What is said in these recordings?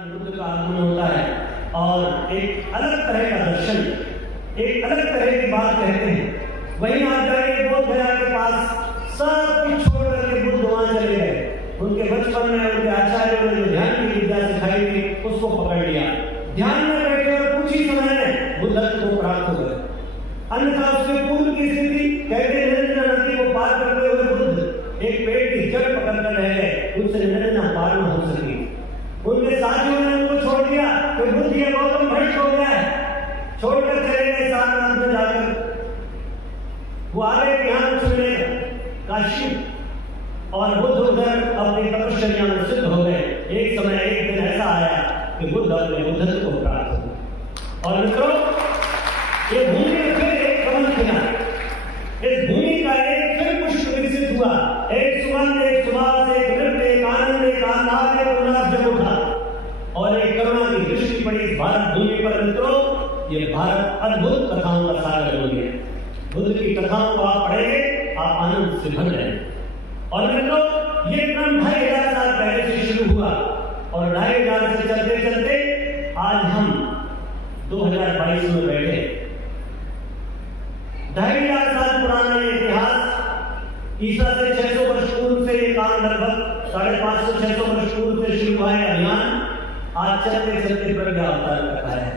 भगवान बुद्ध का आगमन होता है और एक अलग तरह का दर्शन, एक अलग तरह की बात कहते हैं। वहीं आप जाइए बोध गया के पास, सब कुछ छोड़ करके बुद्ध वहां चले गए। उनके बचपन में उनके आचार्यों ने जो ध्यान की विद्या सिखाई थी उसको पकड़ लिया, ध्यान में बैठे और कुछ ही समय में बुद्धत्व को प्राप्त हो गए। अन्यथा उसके पूर्व की स्थिति कहते निरंजना नदी को पार करते हुए बुद्ध एक पेड़ की जड़ पकड़कर रह गए, उससे निरंजना पार न हो सकी। उनके साथियों ने उनको छोड़ दिया कि बुद्ध ये गौतम भ्रष्ट हो गया है, छोड़कर चले गए सारनाथ में जाकर। वो आगे यहाँ चले काशी और बुद्ध उधर अपनी तपश्चर्या में सिद्ध हो गए। एक समय एक दिन ऐसा आया कि बुद्ध अपने बुद्धत्व को प्राप्त हो। और मित्रों, ये भूमि में फिर एक कमल खिला, इस भूमि का एक फिर पुष्प विकसित हुआ, एक सुगंध, एक सुवास, एक नृत्य, एक आनंद, एक आह्लाद, एक उल्लास जग उठा और एक करुणा की दृष्टि पड़ी इस भारत भूमि पर। मित्रों, ये भारत अद्भुत कथाओं का सागर हो गया। बुद्ध की कथाओं को आप पढ़ेंगे, आप आनंद से भर जाएंगे। और मित्रों, ये क्रम 2500 साल पहले से शुरू हुआ और 2500 से चलते चलते आज हम 2022 में बैठे। 2500 साल पुराना ये इतिहास, ईसा से 600 वर्ष पूर्व से ये काम लगभग 550-600 वर्ष पूर्व से शुरू हुआ है अभियान, आज चलते चलते प्रज्ञा अवतार करता है।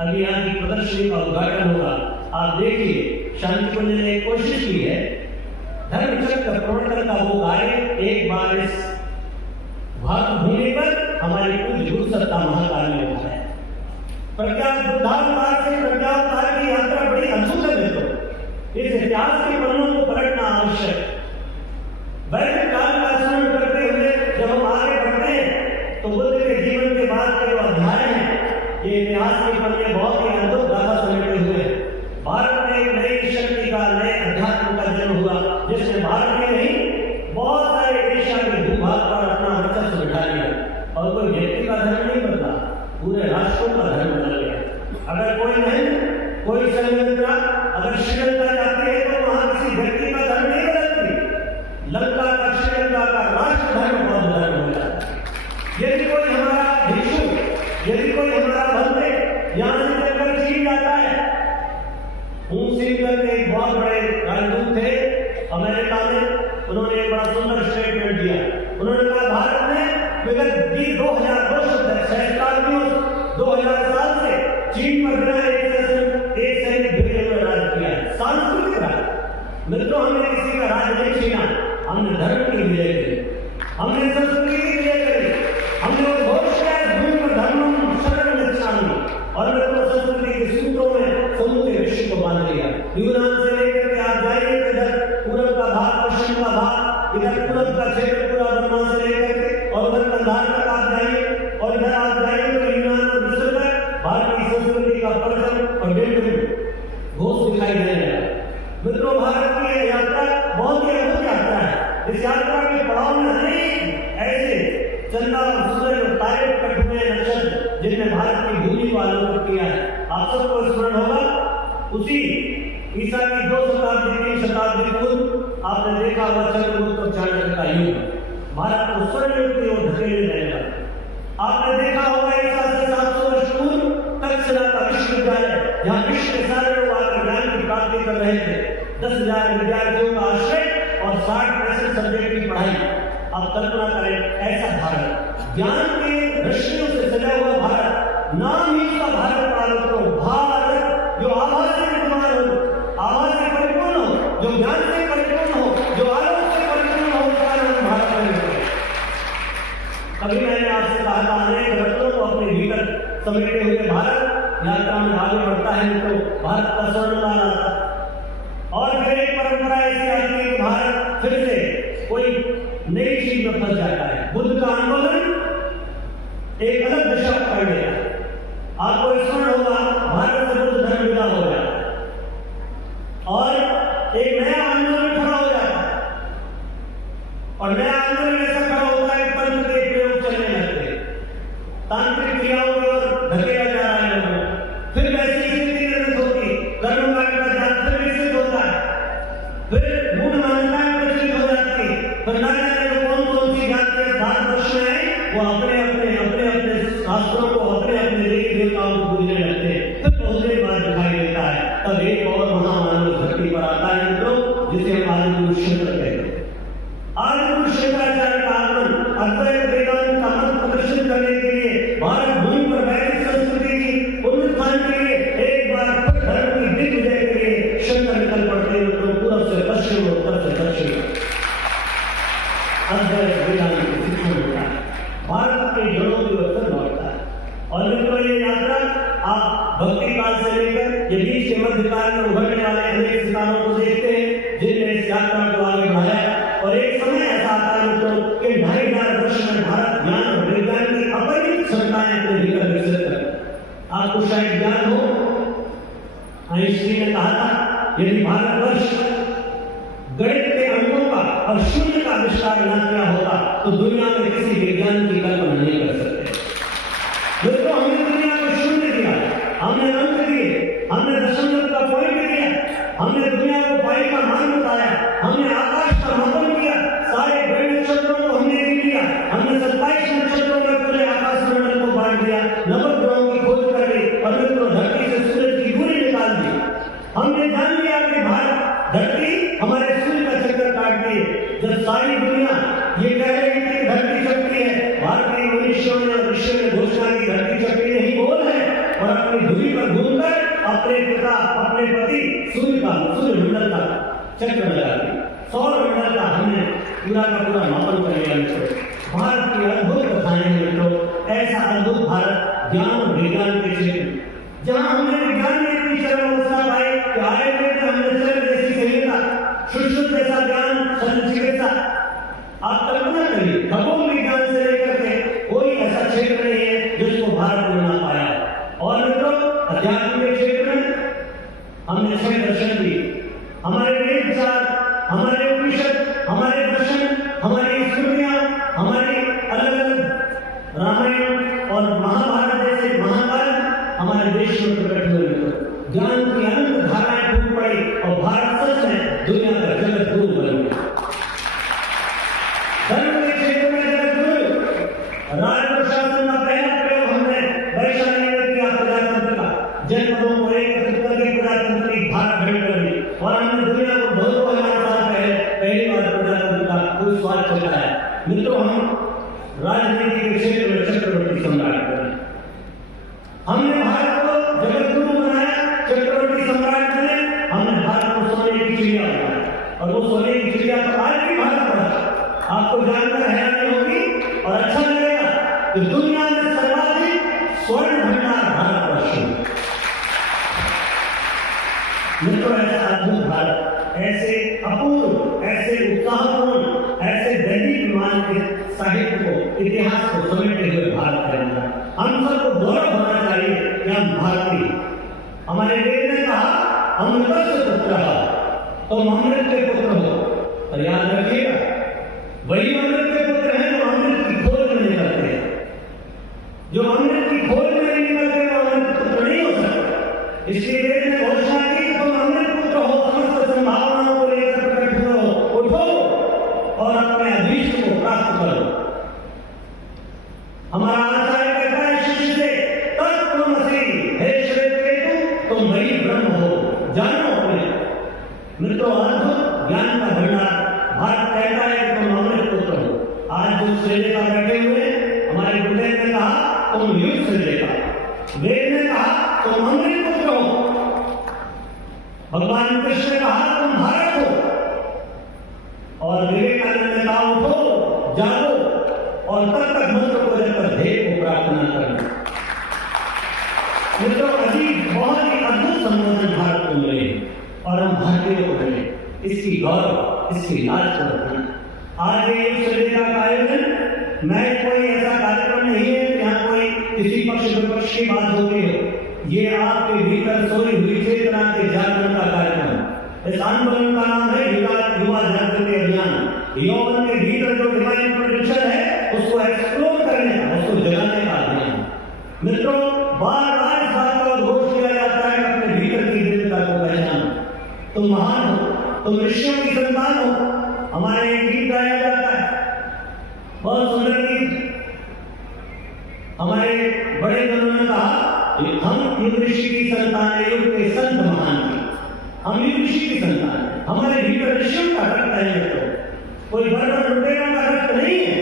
अभी यहाँ की प्रदर्शनी का उद्घाटन होगा, आप देखिए। शांति कुंज ने एक कोशिश की है, धर्मचक्र प्रवर्तन का वो कार्य एक बार इस भारत भूमि पर हमारी पूज्य गुरु सत्ता महाकाल ने उठाया है। प्रज्ञा बुद्धावतार से प्रज्ञावतार की यात्रा बड़ी अद्भुत है मित्रों। इस इतिहास के पन्नों को पलटना आवश्यक। वैदिक काल का स्मरण करते हुए जब हम आगे बढ़ते हैं तो बुद्ध के जीवन के बाद के जो अध्याय हैं, ये इतिहास के पन्ने बहुत ही अद्भुत गाथा समेटे हुए हैं। भारत में एक नई शक्ति का, नए अध्यात्म का जन्म हुआ, जिसने भारत में नहीं बहुत सारे एशिया के भूभाग पर अपना वर्चस्व बिठा लिया। और कोई व्यक्ति का धर्म नहीं बदला, पूरे राष्ट्रों का धर्म बदल गया। अगर कोई नहीं, कोई संयंत्रा अगर श्रीलंका जाती है तो वहां किसी व्यक्ति का धर्म नहीं बदलती, लंका का, श्रीलंका का राष्ट्र धर्म बौद्ध धर्म हो जाता है। यदि कोई हमारा भिक्षु, यदि कोई हमारा बंदे यहां से चलकर चीन जाता है, के एक बहुत बड़े राजदूत थे अमेरिका में, उन्होंने एक बड़ा सुंदर स्टेटमेंट दिया। उन्होंने कहा भारत में विगत 2000 साल से चीन पर बिना एक सैनिक भिड़े हुए राज किया है, सांस्कृतिक राज। मित्रों, हमने किसी का राज नहीं छीना, हमने धर्म की विजय करी, हमने संस्कृति की विजय करी, हमने घोष किया भूमि पर धर्मम शरणं गच्छामि और मित्रों संस्कृति के सूत्रों में समूचे विश्व को बांध लिया। यूनान से लेकर के आप जाइए इधर पूरब का भाग, पश्चिम का भाग, इधर पूरब का क्षेत्र पूरा बर्मा से लेकर के और उधर कंधार तक आप जाइए और इधर आप जाइए तो यूनान और मिस्र तक भारतीय संस्कृति का परचम और घोष दिखाई दे रहा है। मित्रों, भारत की यह यात्रा बहुत ही अद्भुत यात्रा है। इस यात्रा के पड़ाव में अनेक ऐसे चंदा और सूरज और तारे प्रकट हुए नक्षत्र जिनने भारत की भूमि को आलोकित किया है। आप सबको स्मरण होगा, उसी ईसा की 2 शताब्दी 3 शताब्दी पूर्व आपने देखा हुआ चंद्रगुप्त और चाणक्य का युग भारत को स्वर्ण युग की ओर धकेले जाएगा। आपने देखा होगा ईसा से 700 वर्ष पूर्व तक्षशिला का विश्वविद्यालय, जहाँ विश्व के सारे लोग आकर ज्ञान की प्राप्ति कर रहे थे, 10,000 विद्यार्थियों का आश्रय और 60% सब्जेक्ट की पढ़ाई। आप कल्पना करें ऐसा भारत, ज्ञान के रश्मियों से सजा हुआ भारत, नाम ही उसका भारत पड़ा मित्रों। भारत जो आभा से विद्यमान हो, आभा से परिपूर्ण हो, जो ज्ञान से परिपूर्ण हो, जो आलोक से परिपूर्ण हो, उसका नाम भारत है। कभी मैंने आपसे कहा था अनेक रत्नों को अपने भीतर समेटे हुए भारत यात्रा में आगे बढ़ता है तो भारत का स्वर्णकाल आता है। और फिर एक परंपरा ऐसी आती है कि भारत फिर से कोई नई चीज में फंस जाता है। बुद्ध का आंदोलन एक अलग दिशा पकड़ लेता है। आपको स्मरण होगा भारत से बुद्ध धर्म विदा हो जाता है और एक नया आंदोलन खड़ा हो जाता है। और नया आंदोलन ऐसा खड़ा होता है कि पंच के प्रयोग चलने लगते हैं, तांत्रिक क्रियाओं की ओर धकेला जा रहा है लोगों। फिर वैसी स्थिति निर्मित होती, कर्मकांड का ज्ञान फिर विकसित होता है, फिर मूढ़ मान्यताएं प्रचलित हो जाती है, फिर न जाने कौन कौन सी जाति भारतवर्ष में है वो अपने अपने शास्त्रों को अपने अपने देवी देवताओं को पूजने लगते हैं, फिर बहुत देर बाद दिखाई देता है, तब एक और महामानव धरती पर आता है मित्रों, जिसे हम आदिगुरु शंकर कहते हैं। आदिगुरु शंकराचार्य का आगमन अद्वैत वेदांत का मत प्रदर्शित करने के लिए, भारत भूमि पर वैदिक संस्कृति की पुनरुत्थान के लिए, एक बार फिर धर्म की दिग्विजय के लिए शंकर निकल पड़ते हैं मित्रों, पूर्व से पश्चिम और उत्तर से दक्षिण। अद्वैत वेदांत की शिक्षण होता है, भारत के जड़ों की ओर लौटता है। और मित्रों ये यात्रा आप भक्ति काल से लेकर ये बीच के मध्यकाल में उभरने वाले अनेक सितारों को देखते हैं, जिनने इस यात्रा को आगे बढ़ाया। और एक समय ऐसा आता है मित्रों कि 2500 वर्ष में भारत ज्ञान और विज्ञान की अपरिमित क्षमताएं अपने भीतर विकसित कर। आपको शायद ज्ञान हो, आइंस्टीन ने कहा था यदि भारतवर्ष गणित के अंकों का और शून्य का आविष्कार न किया होता तो दुनिया में किसी विज्ञान की कल्पना नहीं कर सकते। दोस्तों हमने दुनिया को शून्य दिया, हमने अंक दिए, हमने दशमलव का पॉइंट दिया, हमने दुनिया को पाई का मान बताया, हमने आकाश का मापन किया, सारे ग्रह नक्षत्रों को हमने गिन लिया, हमने 27 नक्षत्रों में पूरे आकाश मंडल को बांट दिया, नवग्रहों की खोज कर ली और मित्रों धरती से सूरज की दूरी निकाल दी। हमने जान लिया कि भारत धरती हमारे सूर्य का चक्कर काटती है। जब सारी दुनिया ये कह रही थी कि धरती चक्री है, भारतीय मनुष्यों ने और ऋषियों ने घोषणा की धरती चक्री नहीं गोल है, और अपनी धुरी पर घूमकर अपने पिता अपने पति सूर्य मंडल का चक्र लगा दिया, सौर मंडल का हमने पूरा का पूरा मापन कर लिया मित्रों। भारत की अद्भुत कथाएं हैं मित्रों, ऐसा अद्भुत भारत ज्ञान और विज्ञान के क्षेत्र में, जहां हमने विज्ञान में इतनी चरम अवस्था पाई कि आयुर्वेद में हमने शल्य जैसी संहिता, सुश्रुत जैसा ज्ञान, शल्य चिकित्सा। आप कल्पना करिए, खगोल विज्ञान से लेकर के कोई ऐसा क्षेत्र नहीं है जिसको भारत ने ना पाया। और मित्रों अध्यात्म के क्षेत्र में हमने 6 दर्शन दिए, हमारे वेद चार, हमारे उपनिषद, हमारे दर्शन, हमारी स्मृतियां, हमारी अलग अलग रामायण और महाभारत जैसे महाकाल हमारे देश में प्रकट हुए। ज्ञान की अनंत धाराएं फूट पड़ी और भारत सच में दुनिया का जगत गुरु बन गया। धर्म के क्षेत्र में जगत गुरु, राज प्रशासन का पहला प्रयोग हमने वैशाली में किया, प्रजातंत्र का, जनपदों को एकत्रित करके प्रजातंत्र की धारा खड़ी कर दी। और हमने दुनिया को बहुत साल पहले पहली बार प्रजातंत्र का कोई स्वाद चलाया। मित्रों हम राजनीति के क्षेत्र में चक्रवर्ती सम्राट बने, हमने भारत को जगत गुरु बनाया, चक्रवर्ती सम्राट बने, हमने भारत को सोने की चिड़िया बनाया। और वो सोने की चिड़िया तो आज भी भारत पर। आपको जानकर हैरानी होगी और अच्छा लगेगा कि दुनिया में सर्वाधिक स्वर्ण भंडार भारतवर्ष में। मित्रों ऐसा अद्भुत भारत, ऐसे अपूर्व, ऐसे उत्साहपूर्ण, ऐसे दैनिक मान के साहित्य को, इतिहास को समेटे हुए भारत है। हम सबको गौरव होना चाहिए कि हम भारतीय। हमारे वेद ने कहा अमृतस्य पुत्रः, तुम अमृत के पुत्र हो। और याद रखिएगा वही अमृत के पुत्र हैं जो अमृत की खोज में निकलते हैं। जो अमृत की खोज में नहीं निकलते वो अमृत पुत्र नहीं हो सकते। इसलिए वेद ने घोषणा की कि तुम अमृत पुत्र हो, समस्त संभावनाओं को लेकर प्रकट हुए हो, उठो और अपने अभीष्ट को प्राप्त करो। हमारा आचार्य कहता है शिष्य से, तत्त्वमसि, हे श्वेत केतु तुम वही ब्रह्म हो, जानो अपने। मित्रों अद्भुत ज्ञान का भंडार भारत कहता है कि तुम अमृत पुत्र हो। आज जो श्रेष्ठता बैठे हुए हमारे गुरुदेव ने कहा तुम युग श्रेष्ठता, वेद ने कहा तुम अमृत पुत्र हो, भगवान कृष्ण ने कहा तुम भारत हो, और विवेकानंद ने कहा उठो जागो और तब तक मंत्र को लेकर ध्येय को प्राप्त न करना। मित्रों अजीब बहुत ही अद्भुत संबोधन भारत को मिले और हम भारतीयों को मिले, इसकी गौरव, इसकी लाज को रखना। आज ये श्रेष्ठता का आयोजन मैं कोई ऐसा कार्यक्रम नहीं है यहाँ कोई किसी पक्ष विपक्ष की बात होती है। ये आपके भीतर सोई हुई चेतना के जागरण का कार्यक्रम। इस आंदोलन का नाम है युवा जागृति अभियान। यौवन के भीतर जो डिवाइन पोटेंशियल है उसको एक्सप्लोर करने का, उसको जगाने का अभियान। मित्रों बार बार इस बात का उद्घोष किया जाता है अपने भीतर की दिव्यता को पहचानो। तुम महान हो, तुम ऋषियों की संतान हो। हमारे एक गीत गाया जाता है, बहुत सुंदर गीत, हमारे बड़े जनों ने कहा कि हम युग ऋषि की संतान, युग के संत महान की, हम युग ऋषि की संतान हैं। हमारे भीतर ऋषियों का रक्त है, तो कोई बर्बर लुटेरों का रक्त नहीं है।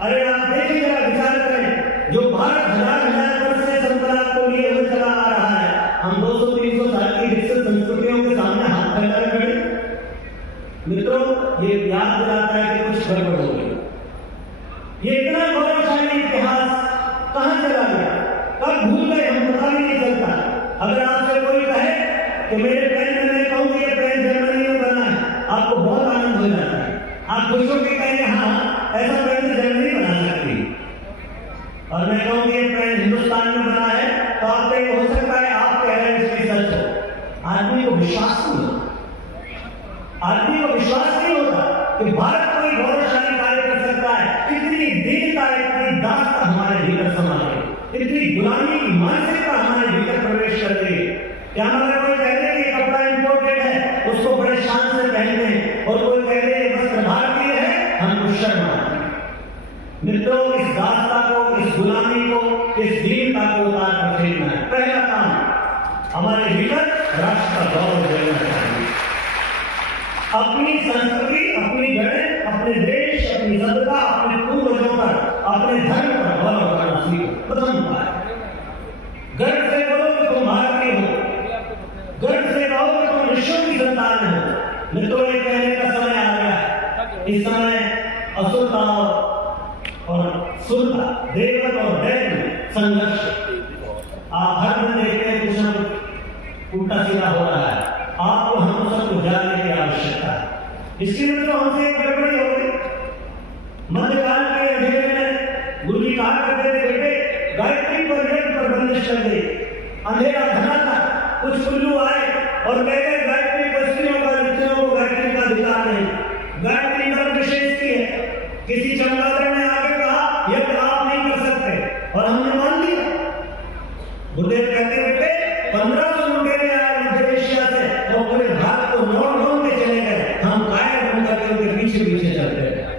अरे आप देखिए, जरा विचार करें, जो भारत हजार वर्ष से संतरात को लिए हुए चला आ रहा है, हम 200-300 साल की विकसित संस्कृतियों के सामने हाथ फैला खड़े। मित्रों, ये याद दिलाता है कि कुछ गड़बड़ हो गई। ये इतना गौरवशाली इतिहास कहां चला गया, कब भूल गए हम, पता भी नहीं चलता। अगर आपसे कोई कहे कि मेरे पेन में, मैं कहूँ ये पेन जर्मनी में बना है, आपको बहुत आनंद हो जाता है। आप खुश होकर कहेंगे हाँ, ऐसा पेन जर्मनी बना सकती है। और मैं कहूँ ये पेन हिंदुस्तान में बना है, तो आप कहेंगे हो सकता है आप कह रहे हैं इसकी सच हो। आदमी को विश्वास नहीं होता, आदमी को विश्वास नहीं होता कि भारत कोई गौरवशाली कार्य कर सकता है। इतनी दीनता, इतनी दासता हमारे भीतर समा गई, इतनी गुलामी की मानसिकता हमारे भीतर प्रवेश कर गई। क्या हमारे कोई कह दे कि कपड़ा इंपोर्टेड है, उसको बड़े शान से पहनते हैं, और कोई कह दे वस्त्र भारतीय है, हमको शर्म आती है। मित्रों, इस दासता को, इस गुलामी को, इस दीनता को उतार कर फेंकना है। पहला काम हमारे भीतर राष्ट्र का गौरव देना चाहिए। अपनी संस्कृति, अपनी जड़ें, अपने देश, अपनी सभ्यता, अपने पूर्वजों पर, अपने धर्म पर गौरव करना सीखो। प्रथम बात, गर्व से बोलो कि तुम भारतीय हो, गर्व से कहो कि तुम ऋषियों की संतान हो। मित्रों, ये कहने का समय आ गया है। इस समय असुरता और सुरता, देवत और दैत्य संघर्ष, आप हर दिन देखते हैं कुछ न कुछ उल्टा सीधा हो रहा है। आपको हम सबको जानने की आवश्यकता है। इसके लिए तो हमसे एक गड़बड़ी हो गई। मध्यकाल के अंधेरे में गुरु जी कहा करते थे, बेटे गायत्री पर यज्ञ पर बंदिश कर दे। अंधेरा घना था, कुछ उल्लू आए और कह गए गायत्री को स्त्रियों का, बच्चों को गायत्री का अधिकार नहीं, गायत्री का विशेष की है। किसी चमगादड़ ने आके कहा यज्ञ आप नहीं कर सकते, और हमने मान लिया। गुरुदेव कहते बेटे 1500 लुटेरे आए मध्य एशिया से, वो पूरे भारत को नोट के चले गए, हम कायर बन करके उनके पीछे पीछे चलते हैं।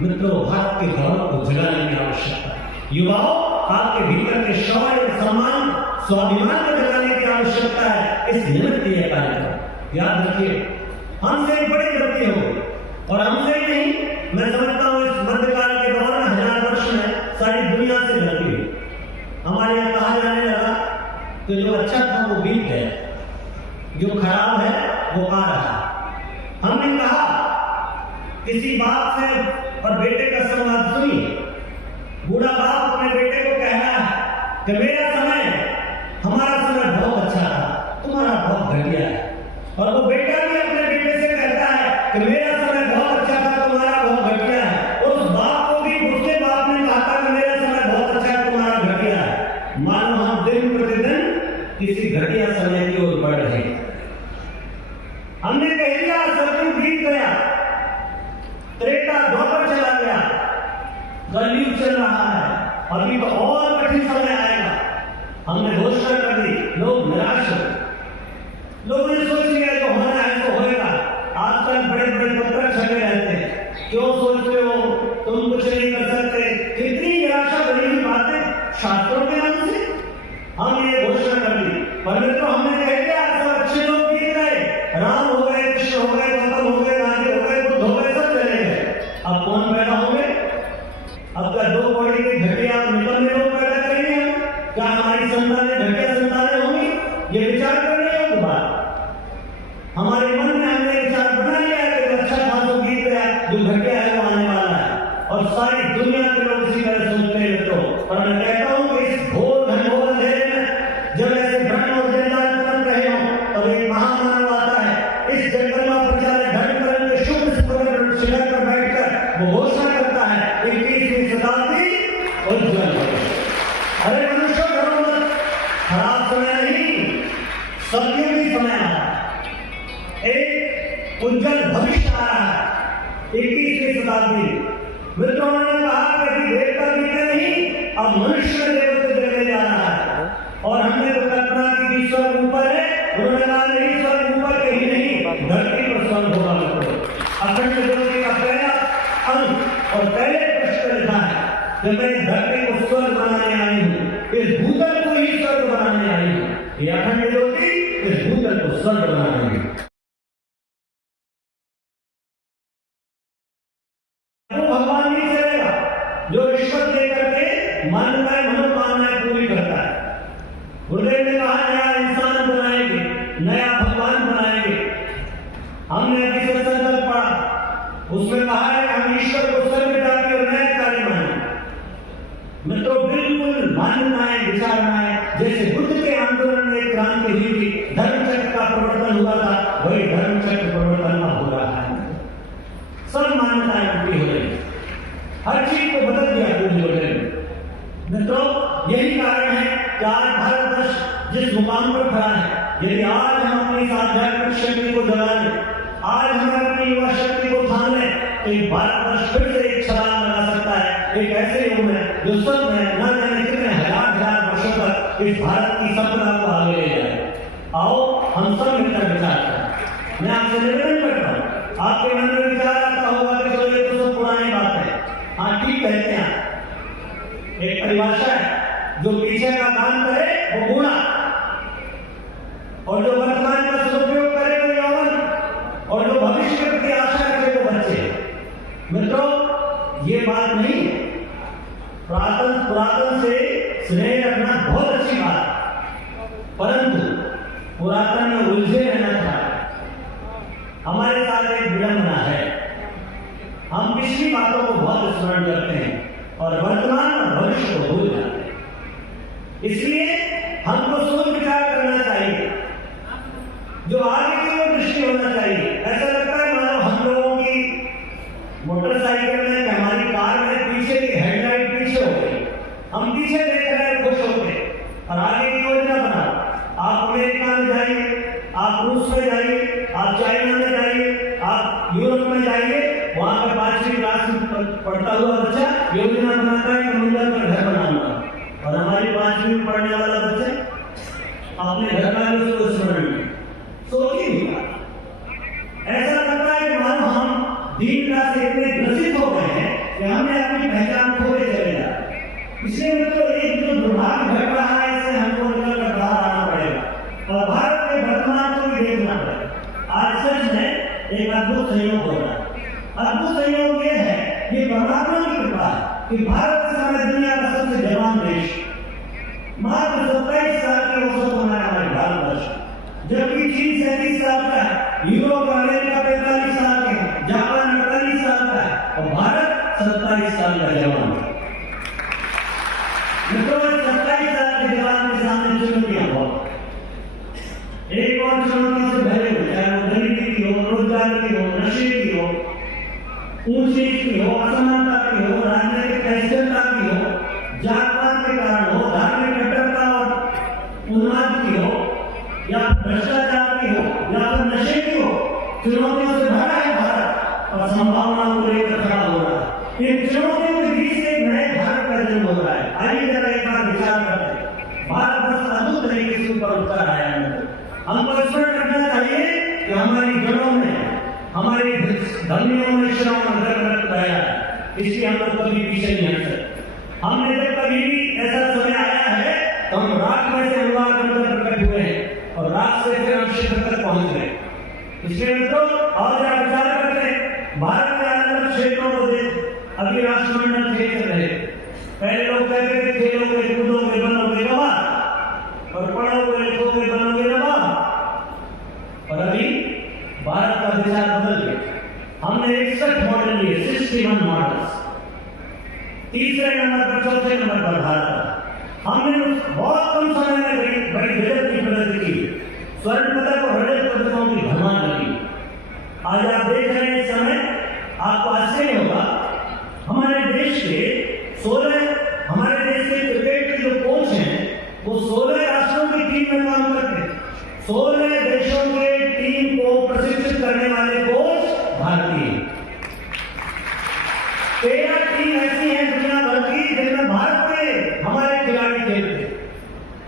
मित्रों, भारत के गौरव को जगाने की आवश्यकता है। युवाओं, आपके भीतर के शौर्य, सम्मान, स्वाभिमान को जगाने की आवश्यकता है। इस निमित्त ये कार्यक्रम याद रखिए, हमसे एक बड़ी गलती हो गई, और हमसे ही नहीं, मैं समझता हूं इस मध्यकाल के दौरान 1000 वर्ष में सारी दुनिया से गलती हुई। हमारे यहाँ कहा जाने लगा कि जो अच्छा था वो बीत गया, जो खराब है वो आ रहा। हमने कहा किसी बाप से और बेटे का संवाद सुनिए। बूढ़ा बाप अपने बेटे को कह रहा है कि मेरा समय, हमारा समय बहुत अच्छा था, तुम्हारा बहुत घटिया है। और वो बेटा भी अपने बेटे से कहता है कि मेरा समय बहुत अच्छा था, तुम्हारा बहुत घटिया है। और उस बाप को भी उसके बाप ने कहा था कि मेरा समय बहुत अच्छा है, तुम्हारा घटिया है। मानो हम दिन प्रतिदिन किसी घटिया समय की ओर बढ़ रहे हैं। हमने कह दिया सतयुग बीत गया, त्रेता द्वापर चला गया, कलयुग चल रहा है, अभी तो और कठिन समय आएगा। हमने घोषणा कर दी, लोग निराश हो, लोगों ने सोच लिया जो होना है तो होएगा। आजकल बड़े बड़े पत्र छपे रहते हैं, क्यों सोचते हो तुम कुछ नहीं कर सकते, कितनी निराशा भरी हुई बातें शास्त्रों के नाम से। हम ये घोषणा कर दी, परंतु हमने कह दिया सब अच्छे लोग बीत गए, राम हो गए, कृष्ण हो गए, गौतम हो गए, गांधी हो गए, बुद्ध हो गए, सब चले गए। अब कौन पैदा होंगे? अब क्या 2 कौड़ी के घटिया निकलने लोग पैदा करेंगे हम? क्या हमारी संतानें घटिया संतानें होंगी? ये विचार करने योग्य बात। हमारे मन में हमने विचार बना लिया है कि अच्छा था तो बीत गया, जो घटिया है वो आने वाला है, और सारी दुनिया के लोग इसी तरह सोचते हैं। मित्रों, और मैं कहता हूं कि इस घोर घनघोर अंधेरे में जब ऐसे भ्रम और जंजाल बन रहे हो, तब एक महामानव आता है। इस जगन्मा प्रचार धर्म कर्म के शुभ शिखर पर बैठकर वो घोषणा करता है 21वीं शताब्दी उज्जवल भविष्य। अरे मनुष्य करो मत, खराब समय नहीं, सतयुगी समय आ रहा है, एक उज्जवल भविष्य आ रहा है, 21वीं शताब्दी। मित्रों ने कहा कि देवता बीते नहीं, अब मनुष्य देवता देने जा रहा है। और हमने तो कल्पना की कि स्वर्ग ऊपर है, उन्होंने कहा नहीं, स्वर्ग ऊपर कहीं नहीं, धरती पर स्वर्ग होगा। मित्रों, अखंड ज्योति का पहला अंक और पहले प्रश्न लिखा है कि मैं धरती को स्वर्ग बनाने स्वर्ग बना देंगे। वो भगवान नहीं चलेगा जो रिश्वत दे करके मान्यताएं मनोकामनाएं पूरी करता है। गुरुदेव ने कहा नया इंसान बनाएंगे, नया भगवान बनाएंगे। हमने अभी संकल्प पढ़ा, उसमें कहा है हम ईश्वर को स्वर्ग मिटाकर और नया कार्य माने। मित्रों, बिल्कुल मान्यताएं विचारणाएं जैसे बुद्ध के आंदोलन में क्रांति हुई थी, धर्मचक्र का परिवर्तन हुआ था, वही धर्मचक्र परिवर्तन हो रहा है। सब मान्यताएं पूरी हो रही, हर चीज को बदल दिया बुद्ध ने। मित्रों, यही कारण है कि आज भारतवर्ष जिस मुकाम पर खड़ा है, यदि आज हम अपनी आध्यात्मिक शक्ति को जगा लें, आज हम अपनी युवा शक्ति को थाम लें, तो भारतवर्ष फिर से एक छलांग लगा सकता है एक ऐसे युग में जो सब में न जाने कितने हजार वर्षों तक इस भारत की सपना को आगे ले जाए। आओ हम सब मिलकर विचार करें। मैं आपसे निवेदन करता हूँ, आपके मन में विचार आता होगा कि तो ये तो सब पुरानी बात है। हाँ, ठीक कहते हैं। एक परिभाषा है, जो पीछे का काम करे वो बूढ़ा, और जो वर्तमान का सदुपयोग करे वो यौवन, और जो भविष्य की आशा करे वो बच्चे। मित्रों, ये बात नहीं है। पुरातन से स्नेह रखना बहुत अच्छी बात, परंतु पुरातन में उलझे रहना चाहिए। हमारे साथ एक विडंबना है, हम पिछली बातों को बहुत स्मरण करते हैं और वर्तमान और भविष्य को भूल जाते हैं। इसलिए हमको सोच विचार करना चाहिए, जो आगे की ओर दृष्टि होना चाहिए। ऐसा लगता है मानो हम लोगों की मोटरसाइकिल में, हमारी कार में पीछे की हेडलाइट पीछे हो गई, हम पीछे देख रहे हैं खुश होते, और आगे की योजना बनाओ। आप अमेरिका में जाइए, आप रूस में जाइए, आप चाइना में जाइए, आप यूरोप में जाइए, वहां पर 5वीं क्लास में पढ़ता हुआ बच्चा योजना बनाता है कि मंगल पर घर बनाऊंगा, और हमारी 5वीं में पढ़ने वाला बच्चा अपने घर का उसको स्मरण में सोच ही नहीं। ऐसा लगता है कि मानो हम दीनता से इतने ग्रसित हो गए हैं कि हमने अपनी पहचान खोते चले जा रहे हैं। इसलिए मित्रों, एक जो दुर्भाग्य घट रहा है, इससे हमको निकल कर बाहर आना पड़ेगा और भारत के वर्तमान को भी देखना पड़ेगा। आज सच में एक अद्भुत संयोग हो रहा है। अद्भुत संयोग ये है, ये परमात्मा की कृपा है कि भारत इस समय दुनिया का सबसे जवान देश, मात्र 27 साल की औसत होना है हमारे भारतवर्ष, जबकि चीन 37 साल का है, यूरोप और अमेरिका 45 साल के हैं, जापान 48 साल का है, और भारत 27 साल का जवान है। मित्रों, 27 साल के जवान के सामने चुनौतियां बहुत, एक और चुनौतियों से भरे हुए, चाहे वो गरीबी की हो, रोजगार की हो, नशे की हो, ऊंच नीच की हो, असमानता की हो, राजनीतिक अस्थिरता की हो, जातपात के कारण हो, धार्मिक कट्टरता और उन्माद की हो, या भ्रष्टाचार की हो, या फिर नशे की हो। चुनौतियों से भरा है भारत और संभावनाओं को लेकर खड़ा हो रहा है। इन चुनौतियों के बीच से एक नए भारत का जन्म हो रहा है। आइए जरा एक बार विचार करते हैं। भारत बस अद्भुत तरीके से ऊपर उतर आया है। हमको स्मरण रखना चाहिए कि हमारी जड़ों में, हमारी धमनियों में, शिराओं में दर्द रहा है, इसलिए हम लोग कभी पीछे नहीं हट सकते। हमने जब कभी भी ऐसा समय आया है तो हम राख में से अनुवाद बनकर प्रकट हुए हैं और राख से फिर हम शिखर तक पहुंच गए। इसलिए मित्रों, और जरा विचार करते हैं, भारत के अलग अलग क्षेत्रों को देख, अभी राष्ट्रमंडल खेल चल रहे। पहले लोग कहते थे खेलोगे, कूदोगे, बनोगे नवाब, और पढ़ोगे, लिखोगे, बनोगे नवाब। और अभी भारत का विचार बदल गया। हमने 61 मॉडल लिए, 61 मॉडल्स, तीसरे नंबर पर, चौथे नंबर पर भारत। हमने बहुत कम समय में बड़ी गजब की प्रगति की, स्वर्ण पदक और रजत पदकों की भरमार लगी। आज आप देख रहे हैं, इस समय आपको आश्चर्य होगा, हमारे देश के 16, हमारे देश के क्रिकेट के जो कोच हैं वो 16 राष्ट्रों की टीम में काम करते हैं। 16 देशों के टीम को प्रशिक्षित करने वाले कोच भारतीय। 13 टीम ऐसी हैं दुनिया भर की जिनमें भारत के हमारे खिलाड़ी खेलते हैं।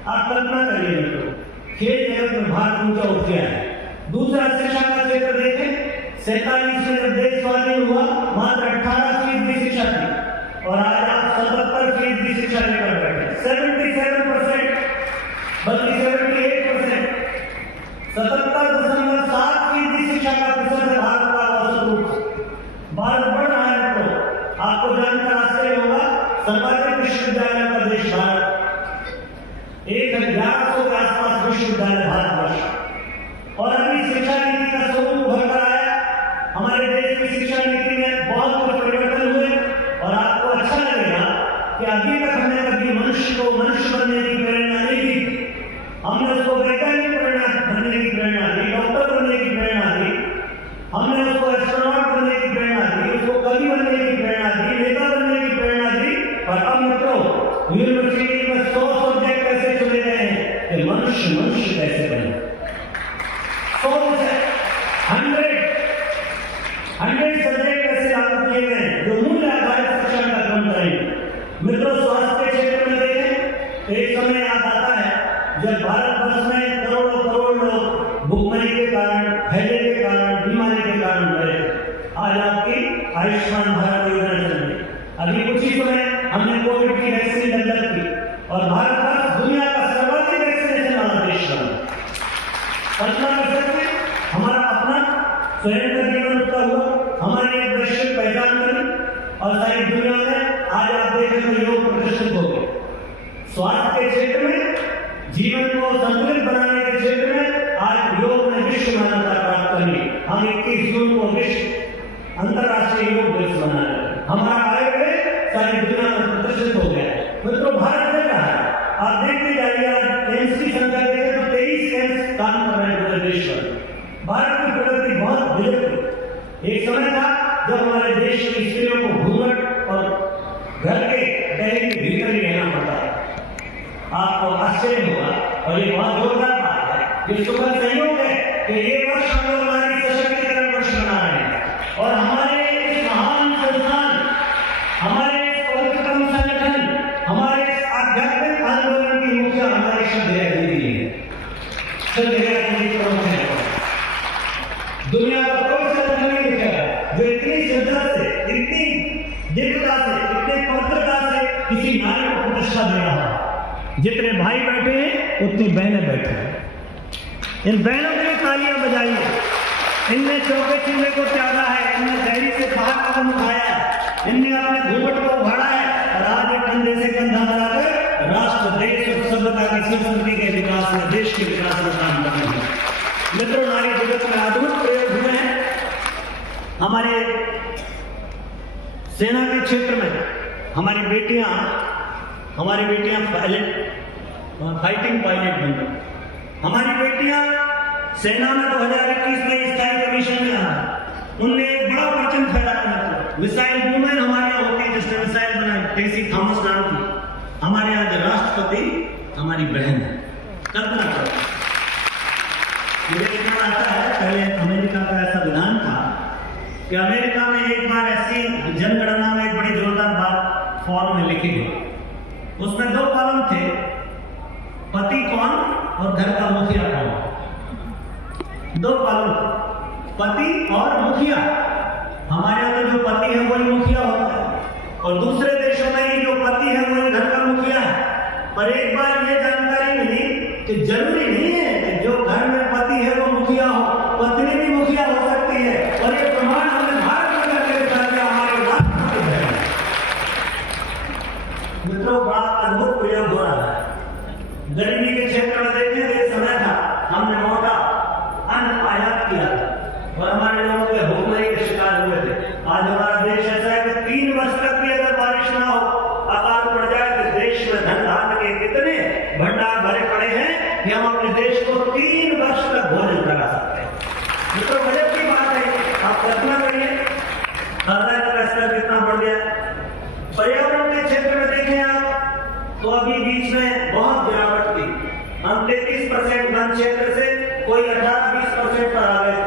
आप कल्पना करिए मित्रों, खेल जगत में भारत ऊंचा उठ गया है। दूसरा, शिक्षा का क्षेत्र देखें, 47 में जब देश स्वाधीन हुआ मात्र 18% शिक्षा थी, और आज आप 77% शिक्षा लेकर बैठे, 77%, बल्कि 78%, 77 विश्वविद्यालय का देश भारत, 1100 के आसपास विश्वविद्यालय भारतवर्ष, और अभी शिक्षा नीति का स्वरूप उभर कर आया। हमारे देश की शिक्षा नीति में बहुत कुछ परिवर्तन हुए और आपको अच्छा लगेगा कि अभी तक हमने कभी मनुष्य को मनुष्य बनने की प्रेरणा नहीं दी। हमने उसको वैज्ञानिक बनने की प्रेरणा दी, डॉक्टर बनने की प्रेरणा दी, हमने उसको एस्ट्रोनॉट बनने की प्रेरणा दी, उसको कवि बनने की प्रेरणा दी, नेता बनने की प्रेरणा दी। और अब मित्रों, यूनिवर्सिटी में 100 सब्जेक्ट कैसे चुने गए हैं कि मनुष्य मनुष्य कैसे बने। 100 सब्जेक्ट कैसे लागू किए गए जो मूल्य आधारित शिक्षा का क्रम करेंगे। मित्रों, स्वास्थ्य के क्षेत्र में देखें, एक समय याद आता है जब भारतवर्ष में करोड़ों करोड़ लोग भूखमरी के कारण, हैजे के कारण, बीमारी के कारण मरे। आज आपकी आयुष्मान भारत योजना चल रही। अभी कुछ ही समय हमने कोविड की वैक्सीन डेवलप की और भारतवर्ष दुनिया का सर्वाधिक वैक्सीनेशन वाला देश बना। कल्पना कर सकते हैं, हमारा अपना स्वयं का जीवन उठता हुआ हमारी एक वैश्विक पहचान करी और सारी दुनिया में आज आप देखें तो योग प्रदर्शित हो गए। स्वास्थ्य के क्षेत्र में, जीवन को संतुलित बनाने के क्षेत्र में आज योग ने विश्व मान्यता प्राप्त कर ली। हम 21 जून को विश्व अंतर्राष्ट्रीय योग दिवस मना रहे हैं। हमारा आयुर्वेद सारी दुनिया में प्रदर्शित हो गया। मित्रों, भारत चल रहा है। आप देखते जाइए, आज एम्स की संख्या देखें तो 23 एम्स काम कर रहे हैं पूरे देश में। भारत की प्रगति बहुत विलुप्त हुई। एक समय था जब हमारे देश की स्त्रियों को घूंघट और घर के दहली के भीतर ही रहना पड़ता है। आपको आश्चर्य होगा और ये बहुत जोरदार बात है, ये सुखद संयोग है कि ये वर्ष हम लोग हमारी सशक्तिकरण वर्ष मना रहे हैं और हमारे इस महान संस्थान, हमारे पवित्रतम संगठन, हमारे आध्यात्मिक आंदोलन की मुखिया हमारी श्रद्धेय दीदी है। श्रद्धेय दीदी प्रमुख है। दुनिया का कोई संगठन नहीं दिखेगा जो इतनी श्रद्धा से, इतनी दिव्यता से, इतनी पवित्रता से किसी नारी को प्रतिष्ठा दे रहा है। जितने भाई बैठे हैं उतनी बहनें बैठे हैं। इन बहनों के लिए तालियां बजाइए। इनने चौके चूल्हे को त्यागा है, इनने धैर्य से बाहर कदम उठाया है, इनने अपने घूंघट को उभारा है और आज एक कंधे से कंधा मिलाकर राष्ट्र, देश और सभ्यता की संस्कृति के विकास में, देश के विकास में काम कर रहे हैं। मित्रों, नारी दिवस में अद्भुत प्रयोग हुए हैं। हमारे सेना के क्षेत्र में हमारी बेटियां फाइटिंग पायलट बन गई। हमारी बेटियां सेना में 2021 में स्थायी कमीशन में आया। उनने एक बड़ा परचम फहराया। मिसाइल वुमेन हमारे यहाँ होती है, जिसने मिसाइल बनाई, टेसी थॉमस नाम की। हमारे यहाँ जो राष्ट्रपति हमारी बहन है। कल्पना करो। मुझे देखना आता है, पहले अमेरिका का ऐसा विधान था कि अमेरिका में एक बार ऐसी जनगणना में एक बड़ी जोरदार बात फॉर्म में लिखी गई। उसमें 2 कॉलम थे, पति कौन और घर का मुखिया कौन। 2 कॉलम, पति और मुखिया। हमारे यहाँ तो जो पति है वही मुखिया होता है और दूसरे देशों में ही जो पति है वही घर का मुखिया है। पर एक बार ये जानकारी मिली कि जरूरी नहीं है कि जो घर में पति है वो मुखिया हो, पत्नी भी मुखिया हो सकती है। और ये प्रमाण हमने भारत में करके दिखा दिया, हमारे राष्ट्र में है। मित्रों, बड़ा अद्भुत प्रयोग हो रहा है। गर्मी के क्षेत्र में देखें, एक समय था हमने मोटा अन्न आयात किया था और हमारे लोगों के भूखमरी के शिकार हुए थे। आज हमारा देश ऐसा है कि 3 वर्ष तक भी अगर बारिश ना हो, अकाल पड़ जाए तो देश में धन धान्य के कितने भंडार भरे पड़े हैं कि हम अपने देश को 3 वर्ष तक भोजन करा सकते हैं। मित्रों, गजब की बात है। आप कल्पना करिए खाद्यान्न का स्तर कितना बढ़ गया। पर्यावरण के क्षेत्र में देखें आप तो अभी बीच में बहुत गिरावट थी। हम 33% वन क्षेत्र से कोई 18-20% पर आ गए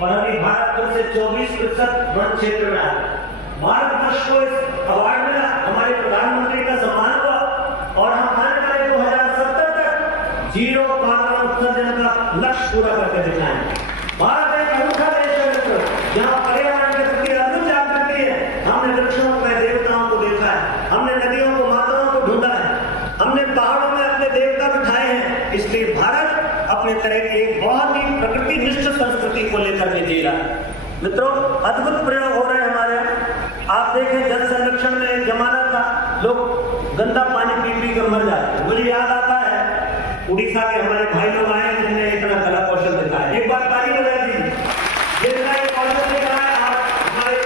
और अभी भारत से 24% वन क्षेत्र में आ गए। भारतवर्ष को इस अवार्ड मिला, हमारे प्रधानमंत्री का सम्मान हुआ और हम हर 2070 तक 0 कार्बन उत्सर्जन का लक्ष्य पूरा करके दिखाएंगे। भारत एक अनूठा देश है मित्रों, जहाँ पर्यावरण के प्रति अद्भुत जागृति है। हमने वृक्षों में देवताओं को देखा है, हमने नदियों को माताओं को ढूंढा है, हमने पहाड़ों में अपने देवता बिठाए हैं। इसलिए भारत अपने तरह की एक बहुत ही प्रकृति निष्ठ संस्कृति को लेकर के जी रहा है। मित्रों, अद्भुत प्रयोग हो रहे हैं हमारे। आप देखें जल संरक्षण में एक जमाना था, लोग गंदा पानी पी कर मर जाते। मुझे याद आता है उड़ीसा के हमारे भाई लोग आए जिन्होंने इतना कला कौशल दिखाया। एक बार ताली बजा दी, कौशल दिखाया हमारे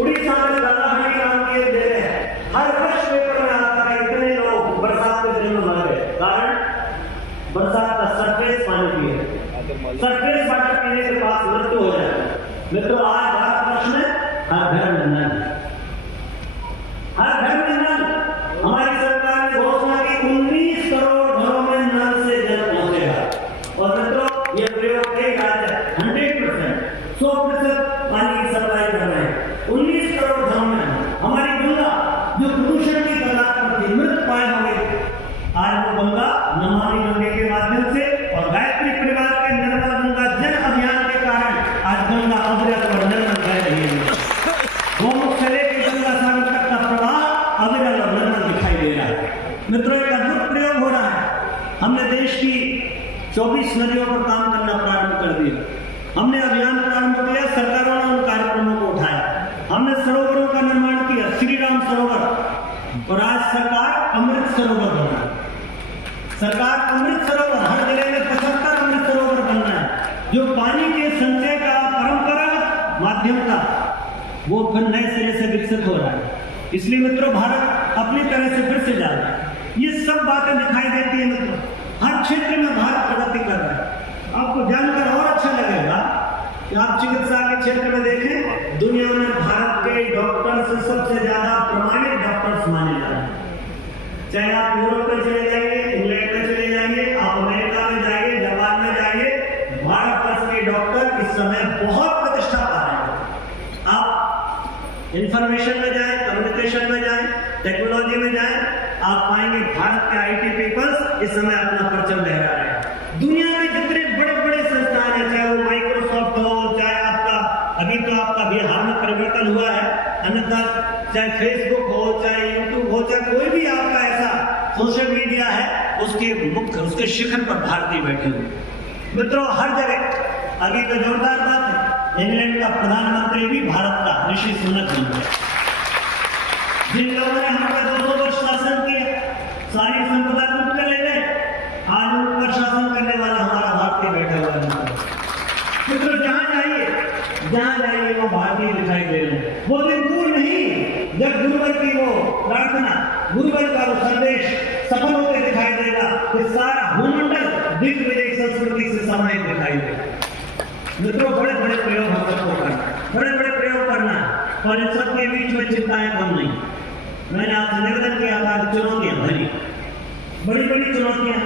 उड़ीसा में राधाहरी नाम की एक जगह है। हर वर्ष पेपर में आता है इतने लोग बरसात के दिन में मर गए, कारण बरसात का सरफेस पानी पिए, सरफेस वाटर पीने के पास मृत्यु हो जाए। मित्रों, आज भारतवर्ष में हर घर में नल, हर घर में नल। हमारी सरकार ने घोषणा की 19 करोड़ घरों में नल से जल पहुंचेगा। और मित्रों, यह प्रयोग एक राज्य 100% पानी की सप्लाई कर रहे हैं। 19 करोड़ घरों में हमारी गंगा जो प्रदूषण की कगार पर थी, मृत पाए हो गए, आज वो गंगा नमामि गंगे के माध्यम से और गायत्री परिवार के नर्मदा गंगा जन अभियान के कारण आज गंगा अविरत और निर्मल बह रही है। गोमुख से लेकर गंगा सागर तक का प्रवाह अविरल और निर्मल दिखाई दे रहा है। मित्रों, एक अद्भुत प्रयोग हो रहा है। हमने देश की 24 नदियों पर काम करना प्रारंभ कर दिया। हमने अभियान प्रारंभ किया, सरकारों ने उन कार्यक्रमों को उठाया। हमने सरोवरों का निर्माण किया, श्री राम सरोवर, और आज सरकार अमृत सरोवर बना है। सरकार अमृत सरोवर, हर जिले में 75 अमृत सरोवर बनना है, जो पानी के संचय का परंपरागत माध्यम था वो फिर नए सिरे से विकसित हो रहा है। इसलिए मित्रों, भारत अपनी तरह से फिर से जा रहा है। ये सब बातें दिखाई देती है मित्रों, हर क्षेत्र में भारत प्रगति कर रहा है। आपको जानकर और अच्छा लगेगा कि आप चिकित्सा के क्षेत्र में देखें, दुनिया में भारत के डॉक्टर्स सबसे ज्यादा प्रमाणित डॉक्टर्स माने जा रहे हैं। चाहे आप यूरोप में चले जाइए, इंग्लैंड में चले जाइए, आप अमेरिका में जाइए, जापान में जाइए, भारत के डॉक्टर इस समय बहुत प्रतिष्ठा पा रहे हैं। आप इंफॉर्मेशन में जाएं, कम्युनिकेशन में जाएं, टेक्नोलॉजी में जाएं, आप पाएंगे भारत के IT पीपल्स इस समय अपना परचम लहरा रहे हैं। दुनिया के जितने बड़े बड़े संस्थान हैं, चाहे वो माइक्रोसॉफ्ट हो, चाहे आपका अभी तो आपका बिहार में परिवर्तन हुआ है, अन्यथा चाहे फेसबुक हो, चाहे यूट्यूब हो, चाहे कोई भी आपका ऐसा सोशल मीडिया है, उसके मुख्य उसके शिखर पर भारतीय बैठे हुए। मित्रों, हर जगह अभी तो जोरदार बात है, इंग्लैंड का प्रधानमंत्री भी भारत का ऋषि सुनक बन गया। जिन लोगों ने हमारे 200 वर्ष शासन किया, सारी संपदा लूट कर ले गए, आज उन पर शासन करने वाला हमारा भारतीय बैठा हुआ है। मित्रों, जहां जाइए वो भारतीय दिखाई दे रहे हैं। वो दिन दूर नहीं जब गुरुवर की वो प्रार्थना, गुरुवर का वो संदेश सफल होकर दिखाई देगा कि सारा भूमंडल दिव्य विजय संस्कृति से समाहित दिखाई देगा। मित्रों, बड़े बड़े प्रयोग हम सबको करना है, बड़े बड़े प्रयोग करना है, और इन सबके बीच में चिंताएं कम नहीं। मैंने आपसे निवेदन किया था, चुनौतियां भरी, बड़ी बड़ी चुनौतियां,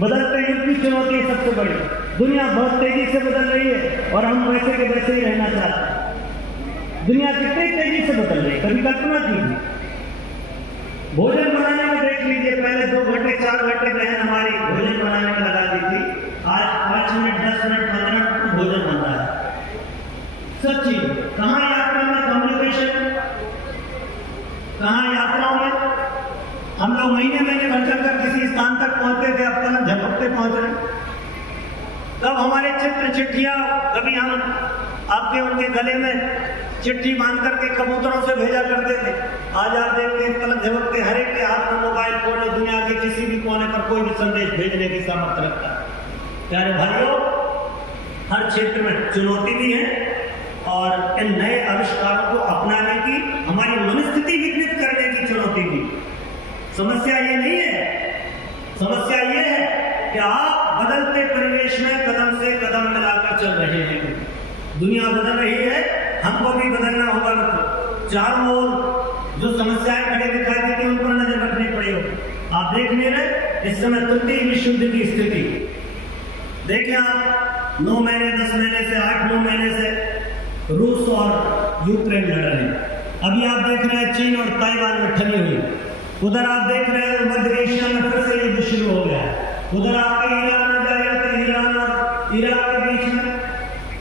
बदलते युग की चुनौती सबसे बड़ी। दुनिया बहुत तेजी से बदल रही है और हम वैसे के वैसे ही रहना चाहते हैं। दुनिया कितनी तेजी से बदल रही है, कभी कल्पना कीजिए। भोजन बनाने में देख लीजिए, पहले 2 घंटे 4 घंटे बहन हमारी भोजन बनाने में लगा दी थी, आज 5 मिनट 10 मिनट 15 मिनट भोजन बनता है। सच्ची कहाँ यात्रा में कम्युनिकेशन, कहाँ यात्राओं में हम लोग महीने महीने भर चलकर किसी स्थान तक पहुंचते थे, अब तो हम झपकते पहुंच रहे। तब हमारे चित्र चिट्ठियां, कभी हम आपके उनके गले में चिट्ठी बांध करके कबूतरों से भेजा करते थे। आज आप देखते हैं पलक झपकते हर एक के हाथ में मोबाइल फोन है, दुनिया के किसी भी कोने पर कोई भी संदेश भेजने की सामर्थ्य रखता है। प्यारे भाइयों, हर क्षेत्र में चुनौती भी है और इन नए आविष्कारों को अपनाने की, हमारी मनस्थिति विकसित करने की चुनौती भी। समस्या ये नहीं है, समस्या ये है कि आप बदलते परिवेश में कदम से कदम मिलाकर चल रहे हैं। दुनिया बदल रही है, हमको भी बदलना होगा। मित्रों, चारों ओर जो समस्याएं खड़ी दिखाई देती उन पर नजर रखनी पड़ेगी। आप देख ले रहे इस समय तृतीय विश्व युद्ध की स्थिति देखें आप, 9 महीने 10 महीने से 8-9 महीने से रूस और यूक्रेन लड़ रहे हैं। अभी आप देख रहे हैं चीन और ताइवान में ठगी हुई, उधर आप देख रहे हैं मध्य एशिया में फिर से युद्ध शुरू हो गया है। उधर आपके ईरान में जाइए तो ईरान और इराक के बीच में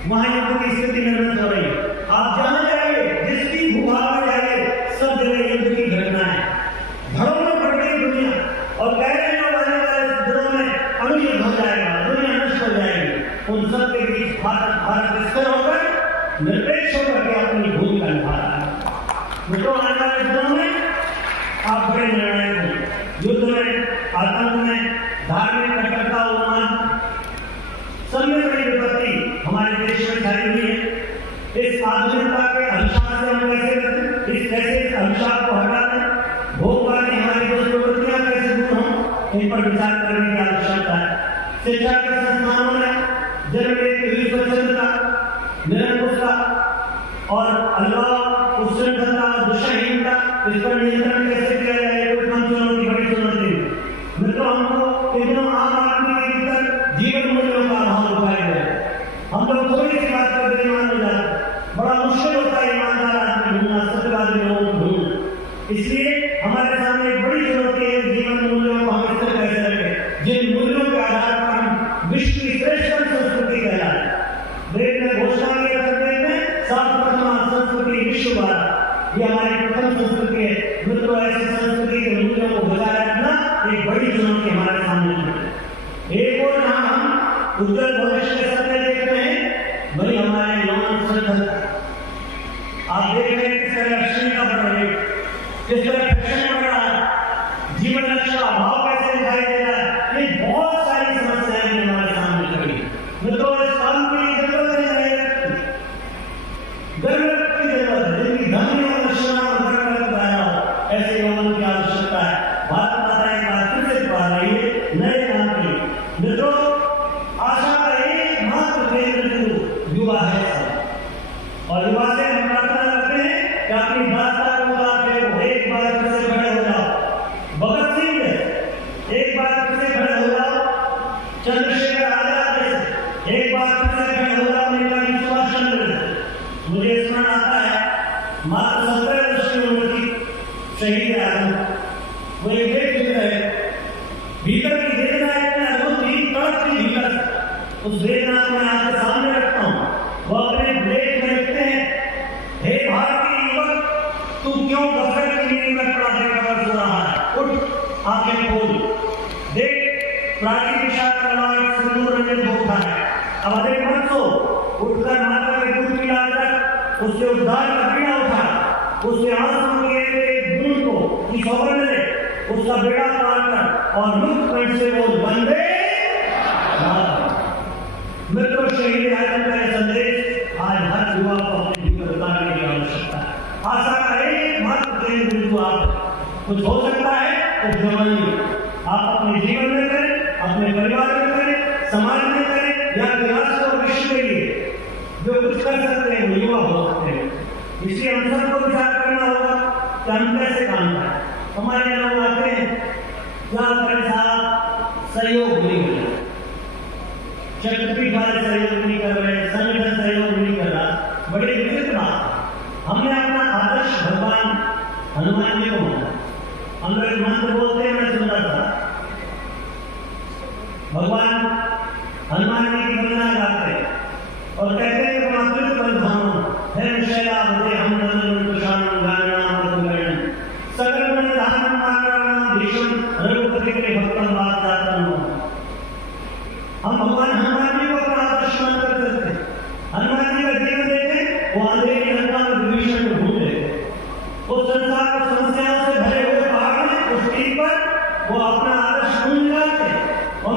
वहां युद्ध की स्थिति निर्मित हो रही है। आप जहां जाइए, जिस भी भूभाग में जाइए, सब जगह युद्ध की घटनाएं, भड़ों में बढ़ गई दुनिया, और कह रहे हैं आने वाले दिनों में अणुयुद्ध हो जाएगा, दुनिया नष्ट हो जाएगी। उन सब के बीच भारत स्थिर होकर, निरपेक्ष होकर के अपनी भूमि भूमिका निभा रहा है। मित्रों, आने वाले दिनों में आप बड़े निर्णायक हों। युद्ध में, आतंक में, धार्मिक कट्टरता, उन्माद, सब में बड़ी विपत्ति हमारे देश में छाई हुई है। इस आधुनिकता के अभिशाप से हम कैसे बचें, इस अभिशाप को हटा दें, भोगवादी हमारी दुष्प्रवृत्तियां कैसे दूर हों, इन पर विचार करने की आवश्यकता है। शिक्षा के संस्थानों में जनरेट हुई स्वच्छता, निरंकुशता और अल्लाह, उच्छृंखलता और दुष्टहीनता, इस पर नियंत्रण कैसे किया जाए, बड़ी चुनौती है। मित्रों, हमको इतना आम आदमी के भीतर जीवन मूल्यों का अभाव उठाया गया। हम लोग थोड़ी सी बात पर बेईमान हो जाते हैं। बड़ा मुश्किल होता है ईमानदार आदमी ढूंढना, सत्यवादी लोगों को ढूंढना। इसलिए हमारे सामने एक बड़ी चुनौती है, जीवन मूल्यों को हम स्थिर कैसे रखें, जिन मूल्यों के आधार पर हम विश्व की श्रेष्ठ संस्कृति कहलाए। वेद में घोषणा किया करते हैं, सात प्रथम संस्कृति विश्व भारत, ये हमारी प्रथम संस्कृति है। मित्रों, ऐसी संस्कृति के मूल्यों को बचाए रखना एक बड़ी चुनौती हमारे सामने है। एक और जहां हम उज्जवल भविष्य के सपने देख रहे हैं, वही हमारे यौन संघर्ष। आप देख रहे हैं किस तरह अश्लीलता बढ़ रही है, किस तरह फैशन बढ़ रहा है, जीवन लक्ष्य का अभाव कैसे दिखाई दे रहा है। ये बहुत सारी समस्याएं हमारे सामने खड़ी हैं। मित्रों, इस काम के लिए जरूरत है जरूरत की जरूरत है, जिनकी धन और लक्ष्य बनाया हो, ऐसे लोगों की आवश्यकता है। भारत माता एक बार फिर से पा रही है नए काम के। मित्रों, आशा का एकमात्र केंद्र बिंदु युवा है और युवा से हम प्रार्थना करते हैं कि अपनी दास्तान को एक बार फिर से खड़े हो जाओ। भगत सिंह एक बार फिर से खड़े हो जाओ, चंद्रशेखर आजाद एक बार फिर से खड़े हो जाओ, नेताजी सुभाष चंद्र। मुझे स्मरण आता है, मात्र 17 वर्ष की उम्र की शहीद आजम, वो एक व्यक्ति है, भीतर की वेदना इतनी अद्भुत थी, तड़प थी भीतर। उस वेदना को मैं आपके सामने रखता हूँ। वो अपने लेख में लिखते हैं, हे भारतीय युवक, तू क्यों गफलत की नींद में पड़ा बेखबर सो रहा है? उठ, आंखें खोल, देख प्राचीन दिशा का लाल सिंदूर रंजित हो उठा है। अब अधिक मत सो, उठकर माता के दूध पिला कर उससे उद्धार का पीड़ा उठा, उससे आंसू के बूंद को की सौगंध ले, उसका बेड़ा पार कर और मुक्त कंठ से बोल, वंदे मातरम। मित्रों, शहीद आजम का यह संदेश आज हर युवा को अपने जीवन उतारने की आवश्यकता है। आशा का एकमात्र केंद्र बिंदु आप कुछ हो सकता है तो जवानी आप अपने जीवन में करें, अपने परिवार में करें, समाज में करें या राष्ट्र और विश्व के लिए जो कुछ कर सकते हैं वो युवा हो सकते हैं। इसलिए हम सबको विचार करना होगा कि हम कैसे काम करें। हमारे लोग आते हैं, क्या करें साहब, सहयोग नहीं कर रहे, शक्तिपीठ वाले सहयोग नहीं कर रहे, संगठन सहयोग नहीं कर रहा। बड़ी विचित्र बात। हमने अपना आदर्श भगवान हनुमान जी को माना। हम लोग मंत्र बोलते हैं, मैं सुनता था, भगवान हनुमान जी की वंदना गाते हैं और कहते हैं कि मातृत्व बलधाम है शैलावते हम नंदन तुषारम गायनाम मधुगण सकल मन धाम मानव भीषण रघुपति के भक्तन बात जाता हूं। हम भगवान हनुमान जी को अपना आदर्श मानकर करते हैं। हनुमान जी का जीवन देखें, वो अंधेरी लंका में विभीषण को ढूंढ लेते, उस संसार को समस्याओं से भरे हुए पहाड़ में उस टीम पर वो अपना आदर्श ढूंढ लाते और